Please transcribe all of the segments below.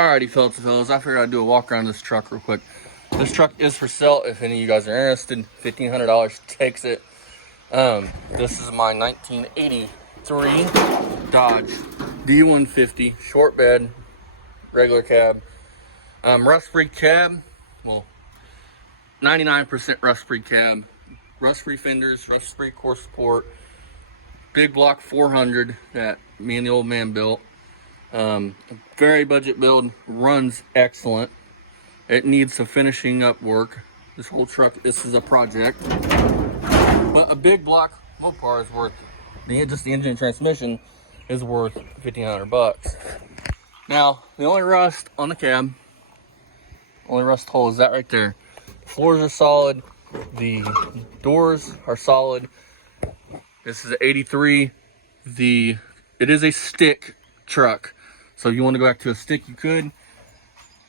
Alrighty, fellas, I figured I'd do a walk around this truck real quick. This truck is for sale if any of you guys are interested. $1,500 takes it. This is my 1983 Dodge D150 short bed, regular cab, rust-free cab. Well, 99% rust-free cab, rust-free fenders, rust-free core support, big block 400 that me and the old man built. Very budget build, runs excellent. It needs some finishing up work. This whole truck, this is a project. But a big block mopar is worth, just the engine and transmission is worth $1,500. Now, the only rust on the cab, only rust hole is that right there. The floors are solid, the doors are solid. This is an 83. It is a stick truck. So if you want to go back to a stick, you could.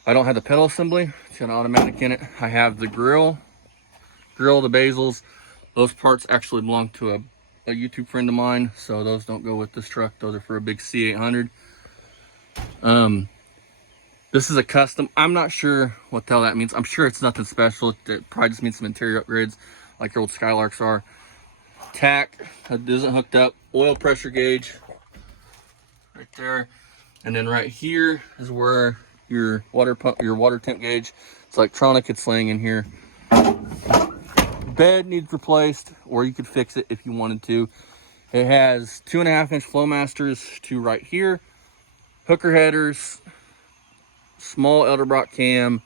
I don't have the pedal assembly. It's got an automatic in it. I have the grill, the bezels. Those parts actually belong to a YouTube friend of mine, so those don't go with this truck. Those are for a big C800. This is a custom. I'm not sure what the hell that means. I'm sure it's nothing special. It probably just means some interior upgrades like your old Skylarks are. Tack that isn't hooked up. Oil pressure gauge right there. And then right here is where your water pump, your water temp gauge. It's electronic. It's laying in here. Bed needs replaced, or you could fix it if you wanted to. It has 2.5-inch Flowmasters to right here, hooker headers, small Elderbrock cam,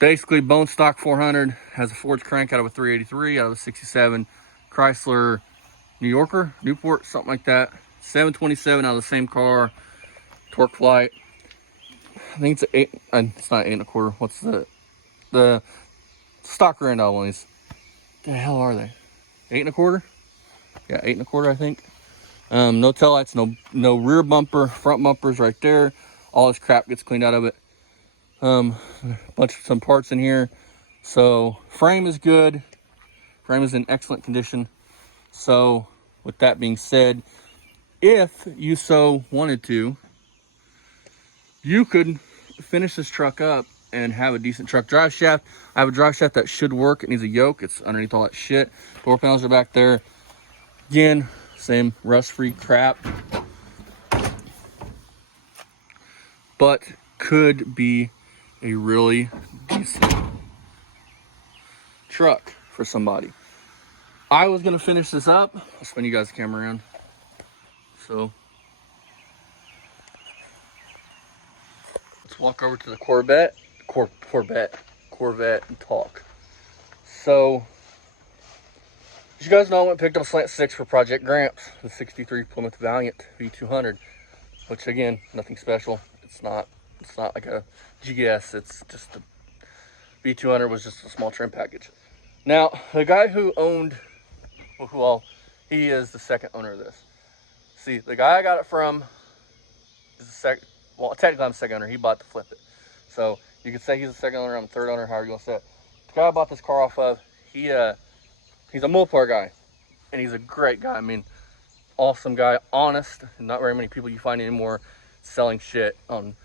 basically bone stock 400. Has a forged crank out of a 383, out of a 67 Chrysler Newport, something like that. 727 out of the same car, torque flight. I think it's an 8. It's not 8 1/4. What's the stock Randall ones? The hell are they? 8 1/4? Yeah, 8 1/4, I think. No taillights, no rear bumper, front bumpers right there. All this crap gets cleaned out of it. Some parts in here. So frame is good. Frame is in excellent condition. So with that being said, if you so wanted to, you could finish this truck up and have a decent truck. Drive shaft, I have a drive shaft that should work. It needs a yoke. It's underneath all that shit. Door panels are back there. Again, same rust-free crap. But could be a really decent truck for somebody. I was gonna finish this up. I'll spin you guys the camera around. So let's walk over to the Corvette and talk. So as you guys know, I went and picked up a slant 6 for Project Gramps, the 63 Plymouth Valiant V200, which again, nothing special. It's not like a GS. It's just a V200 was just a small trim package. Now, the guy who owned, well, he is the second owner of this. See, the guy I got it from is the second. Well, technically I'm the second owner. He bought to flip it. So you could say he's the second owner. I'm the third owner. However you want to say it. The guy I bought this car off of, he's a Mopar guy, and he's a great guy. I mean, awesome guy, honest. Not very many people you find anymore selling shit on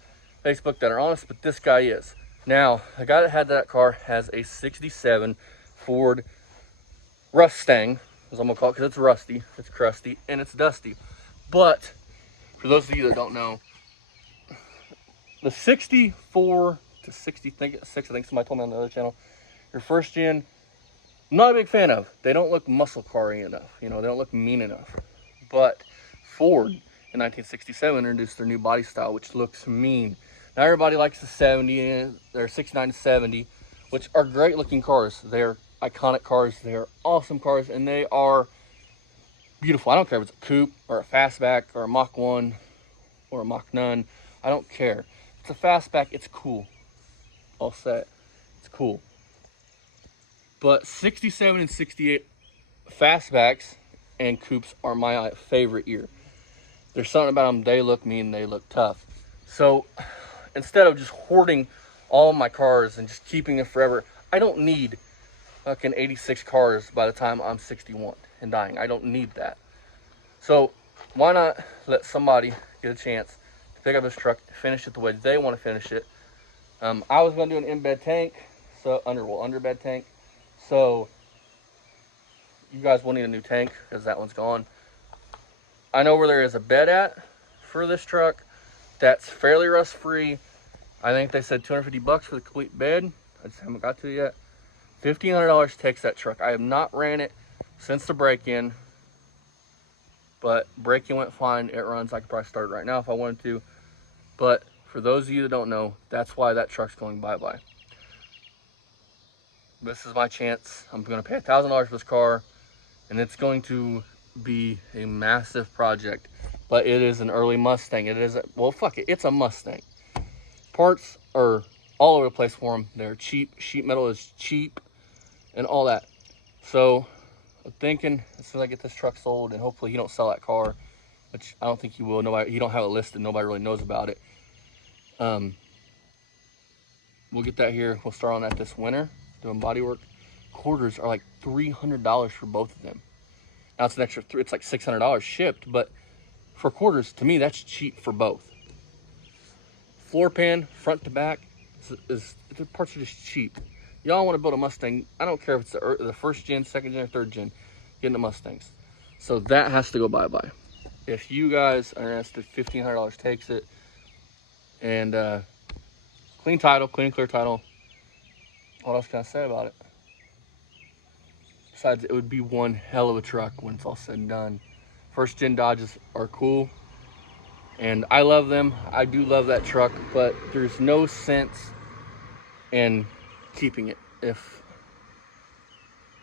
Facebook that are honest, but this guy is. Now, the guy that had that car has a 67 Ford Mustang, as I'm gonna call it, because it's rusty, it's crusty, and it's dusty. But for those of you that don't know, the 64 to 66, I think somebody told me on the other channel, your first gen, I'm not a big fan of. They don't look muscle car-y enough. You know, they don't look mean enough. But Ford in 1967 introduced their new body style, which looks mean. Now everybody likes the 70, they're 69 to 70, which are great looking cars. They're iconic cars. They are awesome cars, and they are beautiful. I don't care if it's a coupe or a fastback or a Mach 1 or a Mach none. I don't care. If it's a fastback, it's cool. All set. It's cool. But 67 and 68 fastbacks and coupes are my favorite year. There's something about them. They look mean. They look tough. So instead of just hoarding all of my cars and just keeping them forever, I don't need fucking 86 cars by the time I'm 61 and dying. I don't need that. So why not let somebody get a chance to pick up this truck, finish it the way they want to finish it. I was going to do an in-bed tank, so under-bed tank. So you guys will need a new tank because that one's gone. I know where there is a bed at for this truck that's fairly rust-free. I think they said $250 for the complete bed. I just haven't got to it yet. $1,500 takes that truck. I have not ran it since the break-in, but break-in went fine. It runs. I could probably start it right now if I wanted to. But for those of you that don't know, that's why that truck's going bye-bye. This is my chance. I'm going to pay $1,000 for this car, and it's going to be a massive project. But it is an early Mustang. It is well, fuck it. It's a Mustang. Parts are all over the place for them. They're cheap. Sheet metal is cheap and all that. So I'm thinking as soon as I get this truck sold, and hopefully he don't sell that car, which I don't think he will. Nobody, he don't have it listed. Nobody really knows about it. We'll get that here. We'll start on that this winter, doing body work. Quarters are like $300 for both of them. Now it's an extra it's like $600 shipped, but for quarters, to me, that's cheap for both. Floor pan, front to back, the parts are just cheap. Y'all want to build a Mustang, I don't care if it's the first gen, second gen, or third gen, get into Mustangs. So that has to go bye-bye. If you guys are interested, $1,500 takes it. And clean title, clean and clear title. What else can I say about it? Besides, it would be one hell of a truck when it's all said and done. First gen Dodges are cool, and I love them. I do love that truck, but there's no sense in keeping it.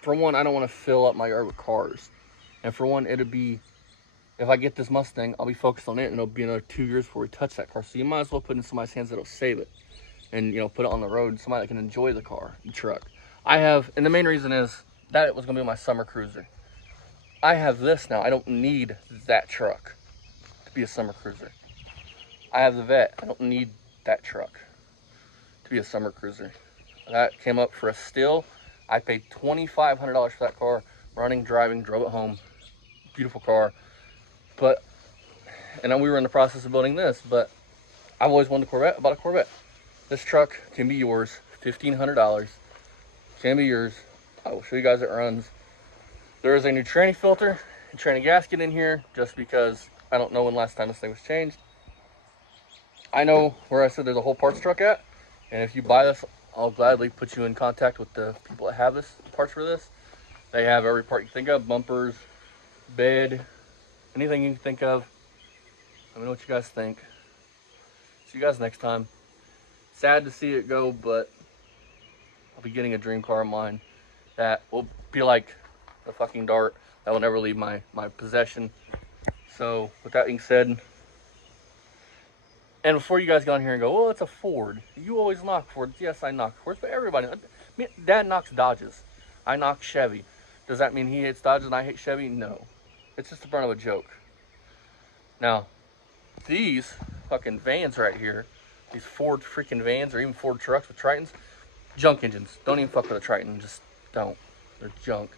For one, I don't want to fill up my yard with cars. And for one, it'd be, if I get this Mustang, I'll be focused on it, and it'll be another 2 years before we touch that car. So you might as well put it in somebody's hands that'll save it, and put it on the road, somebody that can enjoy the car, the truck. I have, and the main reason is that it was gonna be my summer cruiser. I have this now. I don't need that truck to be a summer cruiser. I have the Vet. I don't need that truck to be a summer cruiser. That came up for a steal. I paid $2,500 for that car, running, driving, drove it home. Beautiful car. And then we were in the process of building this, but I've always wanted a Corvette. I bought a Corvette. This truck can be yours, $1,500. Can be yours. I will show you guys it runs. There is a new tranny filter and tranny gasket in here, just because I don't know when last time this thing was changed. I know where I said there's a whole parts truck at, and if you buy this, I'll gladly put you in contact with the people that have this parts for this. They have every part you think of, bumpers, bed, anything you can think of. Let me know what you guys think. See you guys next time. Sad to see it go, but I'll be getting a dream car of mine that will be like the fucking Dart that will never leave my possession. So with that being said, and before you guys get on here and go, well, it's a Ford. You always knock Fords. Yes, I knock Fords, but everybody, Dad knocks Dodges. I knock Chevy. Does that mean he hates Dodges and I hate Chevy? No. It's just a burn of a joke. Now, these fucking vans right here, these Ford freaking vans, or even Ford trucks with Tritons, junk engines. Don't even fuck with a Triton. Just don't. They're junk.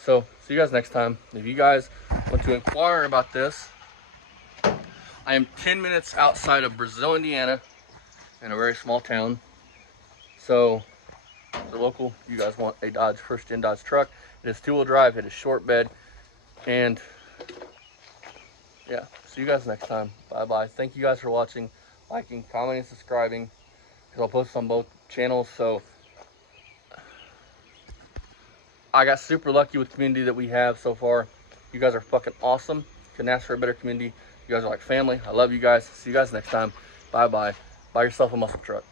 So, see you guys next time. If you guys want to inquire about this, I am 10 minutes outside of Brazil, Indiana, in a very small town. So, the local, you guys want a Dodge, first gen Dodge truck. It is 2-wheel drive, it is short bed, and yeah, see you guys next time. Bye-bye. Thank you guys for watching, liking, commenting, subscribing, because I'll post on both channels. So, I got super lucky with the community that we have so far. You guys are fucking awesome. Couldn't ask for a better community. You guys are like family. I love you guys. See you guys next time. Bye-bye. Buy yourself a muscle truck.